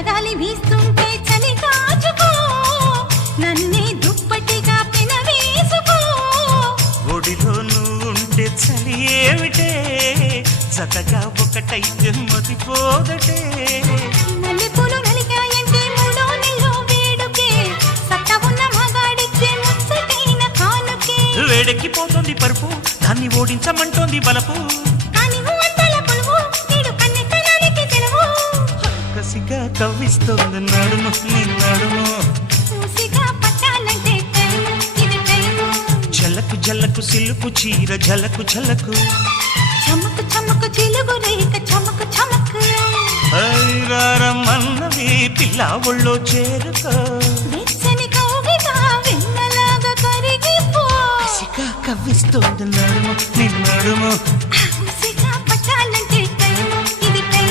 గాలి వీస్తుంటే చలి కాచుకో. నన్నే దుప్పటిగా పెనవేసుకో. ఒడిలో నువ్వు ఉంటే చలి ఏమిటే? జతగా ఒకటైతే మతిపోదటే. మల్లెపూలు నలిగాయంటే మూడో నెలలో వేడుకే. సత్త ఉన్న మగాడిచ్చే ముచ్చటైన కానుకే. వేడెక్కిపోతుంది పరుపు దాన్ని ఓడించమంటోంది బలపు. కవ్విస్తోంది నడుము నీ నడుము. జలకు జలకు సిలుకు చీర జలకు జలకు చమకు చమకు చిలుగు రేఖ చమకు చమకు. ఐరారమన్నవి పిల్ల ఒళ్ళో చేరుకో. కవ్విస్తోంది నడుము నీ నడుము.